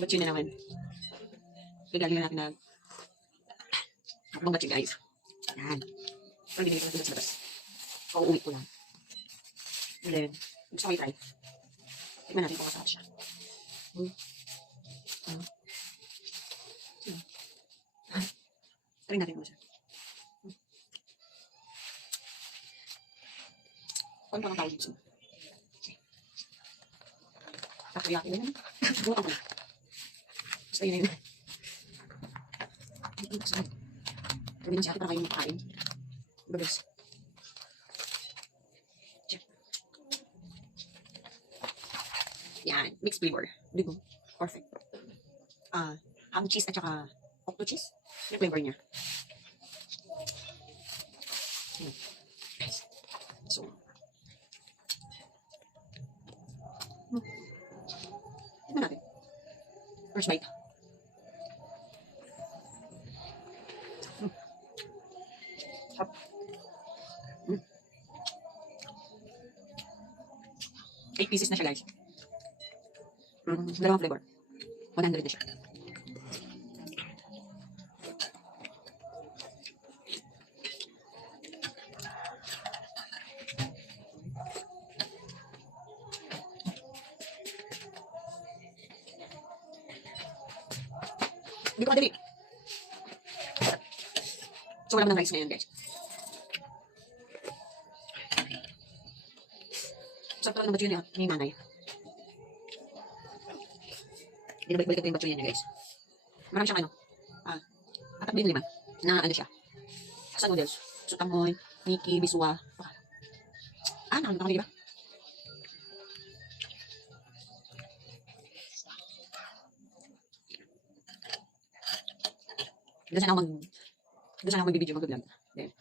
Batch yun na naman. Gagalin na natin na habang batch guys. Yan. Pero binigay ko na sa labas. Pauuwi ko lang. And then, gusto ko i-try. Tignan natin kung masarap siya. Try natin kung masarap. Kung pang tawag dito. Takoyaki na naman. Bukan ko na. Basta yun na yun. Ay, masarap. Sabi lang si ate para kayo makakain. Diba guys? Yan. Mixed flavor. Digo. Perfect. Ham cheese at saka octo cheese. Yung flavor niya. So, tignan natin. First bite. Sarap. 8 pieces na siya guys. Dalawang flavor. 100 na siya. Hindi ko madali. So, wala mo ng rice ngayon, guys. Sarap talaga ng batyo ni nanay. Binabalik-balik ko yung batyo niya, guys. Marami siyang apat din 5 na ano siya. Sa noodles. So, tamoy, niki, biswa. Nakalimutan ko, di ba? Doon sana ako magbibideo, mag-vlog. Then,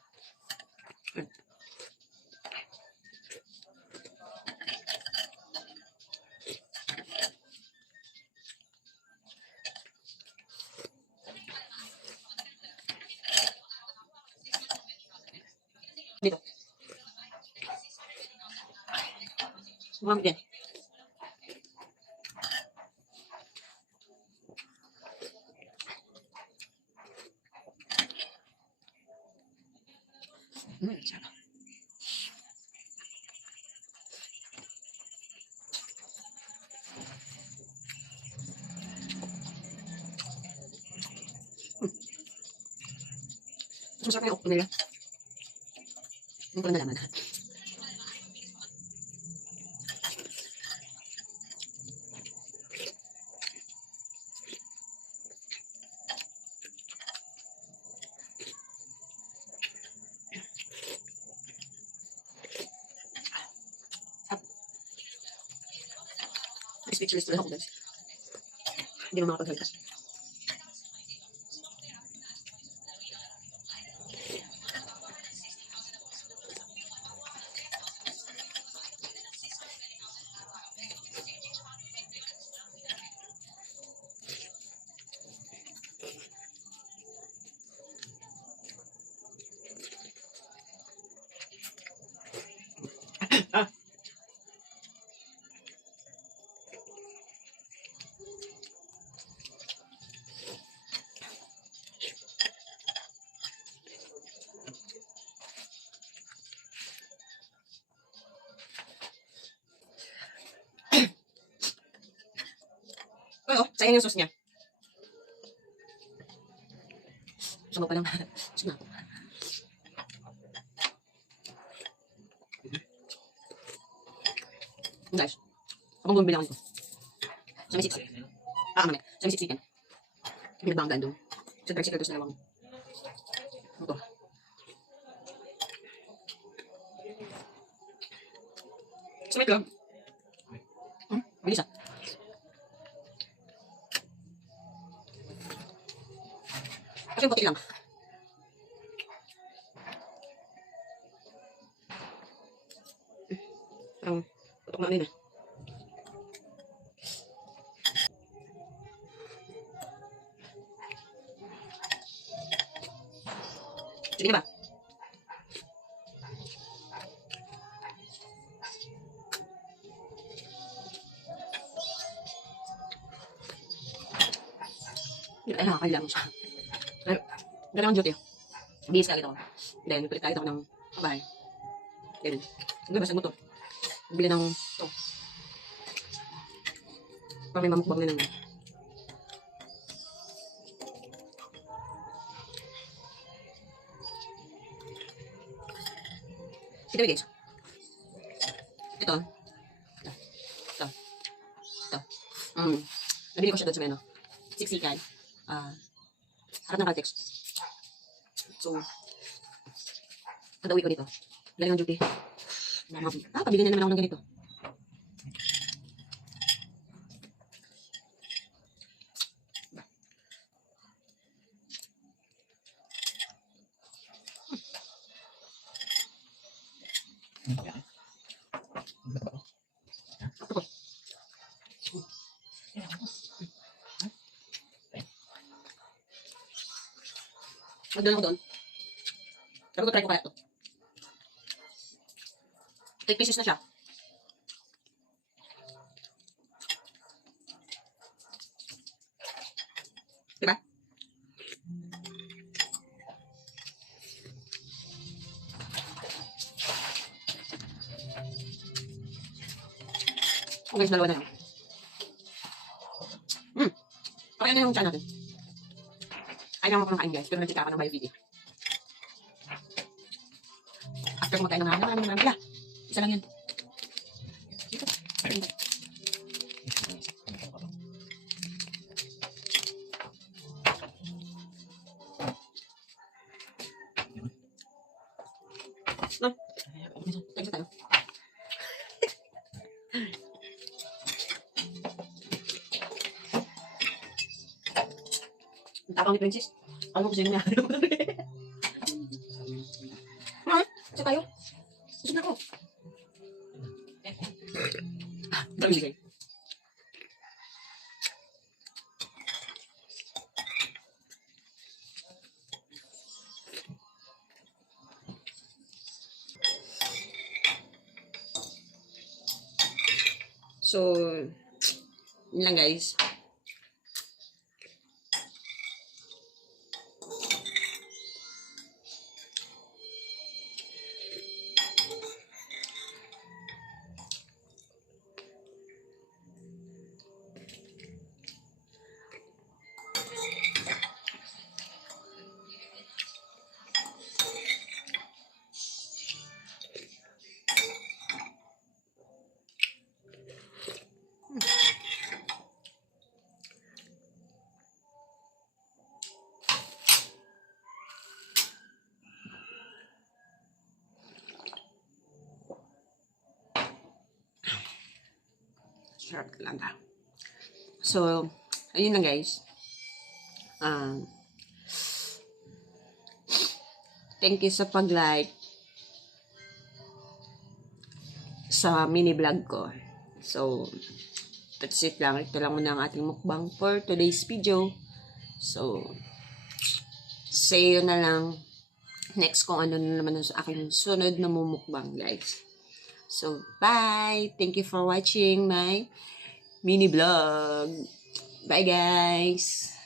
dito. Sumamit din. Sarap. Masarap na yung okto nila. Hindi ko lang nalaman. Speechless tuloy ako guys. Hindi mo makapagsalita. Sayang yung sauce niya. Gusto mo palang snap. Guys, akong bumibilangan ko. Sa may siksik. Mamaya. Sa may siksikan. Pinagbanggaan doon. Sa tricycle doon sa dalawang. Ito. Sa may club. Bilis ah. Kasi yung puti lang. Parang putok na ano yun ah. Sige na ba? Ay, nakakailang siya. Pero, ganun ang duty. Bihis ka agad ako. Then, pilit agad ako ng babae. Ganun. Ang basag mo to. Bili ng to. Para may mamukbang na naman. Ito guys. Ito. Ito. Ito. Ito. Nabili ko siya doon sa meno. Siksikan. Harap ng Caltex. So, pag-uwi ko dito. Galing ang duty. Pabili na naman ako ng ganito. Magdala ako doon. Sabi ko, try ko kaya ito. 8 pieces na siya. Diba? Okay guys, dalawa na lang. Okay na yung chan natin. Ay naman ako nakain guys, pero nagtita ka ng BioVD. After kumakain ng marami. Wala. Isa lang yun. Dito. No. Tagsa tayo. Ang tapang ni Princess. Ano ko sa'yo niya? Isa tayo. Gusto na ako. Dami bigay. So, yun lang guys. Sarap talaga. So, ayun lang guys. Thank you sa pag-like sa mini vlog ko. So, that's it lang. Ito lang muna ang ating mukbang for today's video. So, see you na lang next kung ano na naman sa aking sunod na mumukbang guys. So, bye! Thank you for watching my mini vlog. Bye guys!